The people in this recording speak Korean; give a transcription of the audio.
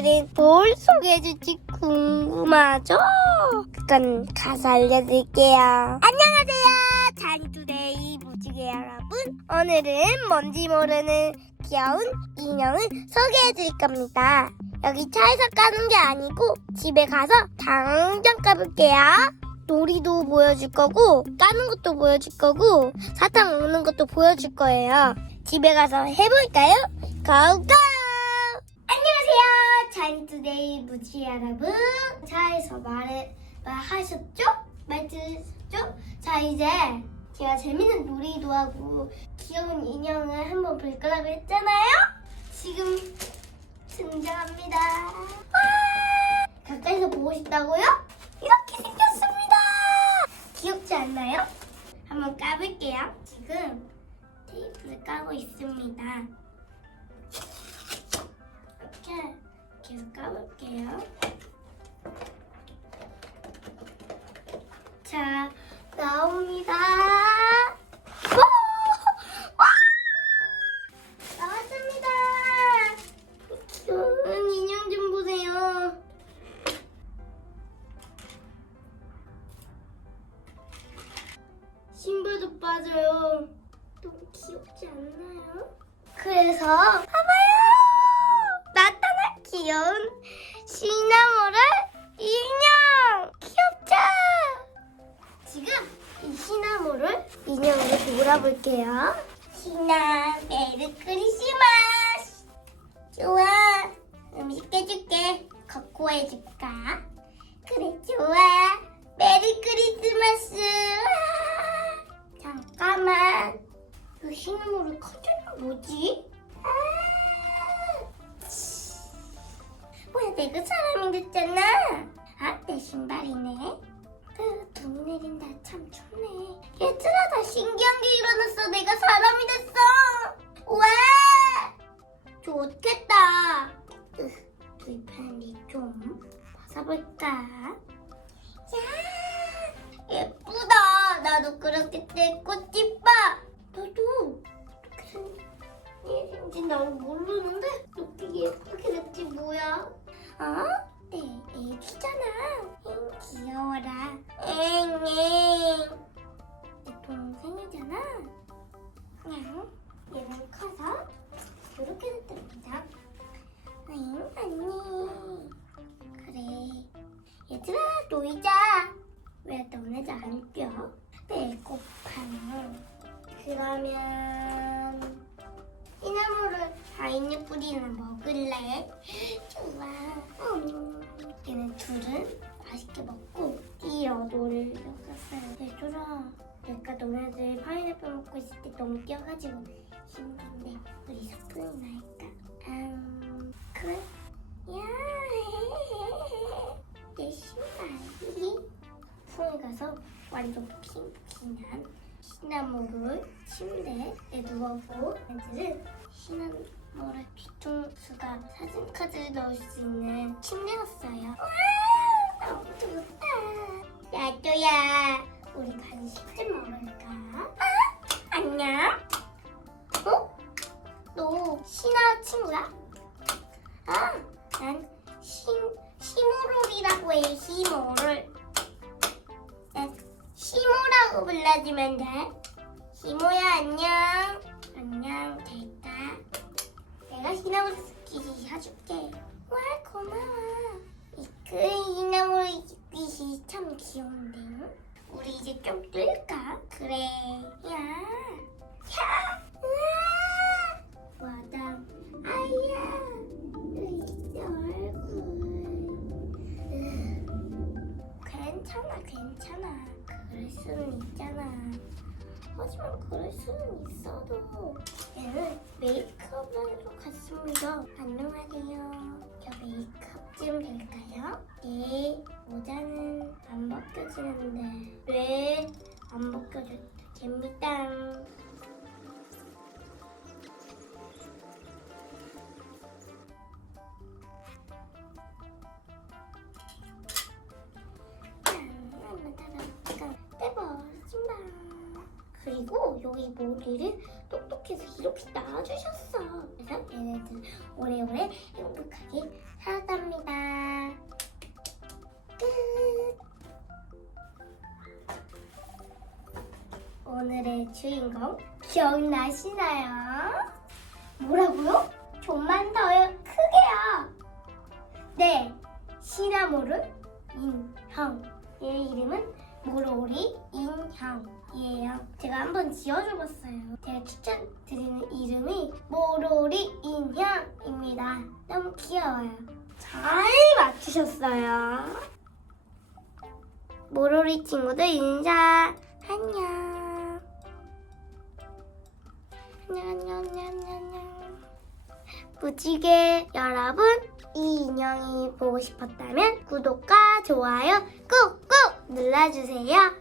오늘은 뭘 소개해줄지 궁금하죠? 그건 가서 알려드릴게요. 안녕하세요. 잔투데이 무지개 여러분. 오늘은 뭔지 모르는 귀여운 인형을 소개해드릴 겁니다. 여기 차에서 까는 게 아니고 집에 가서 당장 까볼게요. 놀이도 보여줄 거고 까는 것도 보여줄 거고 사탕 먹는 것도 보여줄 거예요. 집에 가서 해볼까요? 고고! 잔투데이 무지 여러분. 차에서 말을 말하셨죠? 말 들으셨죠? 자 이제 제가 재밌는 놀이도 하고 귀여운 인형을 한번 볼 거라고 했잖아요. 지금 등장합니다. 와! 가까이서 보고 싶다고요? 이렇게 생겼습니다. 귀엽지 않나요? 한번 까볼게요. 지금 테이프를 까고 있습니다. 도 빠져요. 너무 귀엽지 않나요? 그래서 봐봐요. 나타난 귀여운 시나모를 인형 귀엽죠? 지금 이 시나모를 인형으로 몰아볼게요. 시나 메리 크리스마스. 좋아. 음식 해줄게. 걷고 해줄까? 그 시나모를 커져는 뭐지? 아. 뭐야 내가 사람이 됐잖아. 아 내 신발이네. 그 돈이 내린다 참 좋네. 얘들아 다 신기한 게 일어났어. 내가 사람이 됐어. 와! 좋겠다. 으, 불편한데 좀 벗어볼까? 야, 예쁘다. 나도 그렇게 떼고 싶 일인지 난 모르는데 어떻게 예쁘게 됐지 뭐야? 어? 내 애기잖아. 엥, 귀여워라. 엥 엥. 내 동생이잖아. 그냥 얘는 커서 이렇게 됐답니다. 엥, 언니. 그래. 얘들아, 놀자. 왜 너네들 안 껴? 배고파. 그러면 다인육 뿌리나 먹을래? 좋아. 음. 얘는 둘은 맛있게 먹고 이 어도를 엮었어요. 얘들아, 내가 너네들 파인애플 먹고 있을 때 너무 뛰어가지고 힘든데 우리 소풍이나 할까? 음, 그래? 야, 내 신발이 풍이 가서 완전 핑핑한 시나모를 침대에 누워고 애들은 시나 모를 뒤통수가 사진카드를 넣을 수 있는 침대였어요. 와 너무 좋다. 야또야 우리 간식 좀 먹을까? 아, 안녕. 어? 너 신아 친구야? 아, 난 신, 시모롤이라고 해, 시모롤. 난 시모라고 불러주면 돼. 시모야, 안녕. 안녕, 됐다. 내가 시나모를 스키시 사줄게. 와, 고마워. 이그 시나모를 스키시 참 귀여운데. 우리 이제 좀 뜰까? 그래. 야. 야. 우와. 와당. 아야. 내 얼굴. 으, 괜찮아, 괜찮아. 그럴 수는 있잖아. 하지만 그럴 수는 있어도 얘는 메이크업을 하러 갔습니다. 안녕하세요. 저 메이크업 좀 될까요? 네. 모자는 안 벗겨지는데 왜 안 벗겨져도 됩니다. 그리고 여기 머리를 똑똑해서 이렇게 놔주셨어. 그래서 얘네들 오래오래 행복하게 살았답니다. 끝. 오늘의 주인공 기억나시나요? 뭐라고요? 좀만 더 크게요. 네, 시나모를 인형. 얘 이름은 모로리 인형이에요. 제가 한번 지어줘봤어요. 제가 추천드리는 이름이 모로리 인형입니다. 너무 귀여워요. 잘 맞추셨어요. 모로리 친구들 인사. 안녕, 안녕, 안녕, 안녕, 안녕. 무지개 여러분, 이 인형이 보고 싶었다면 구독과 좋아요 꾹꾹 눌러주세요.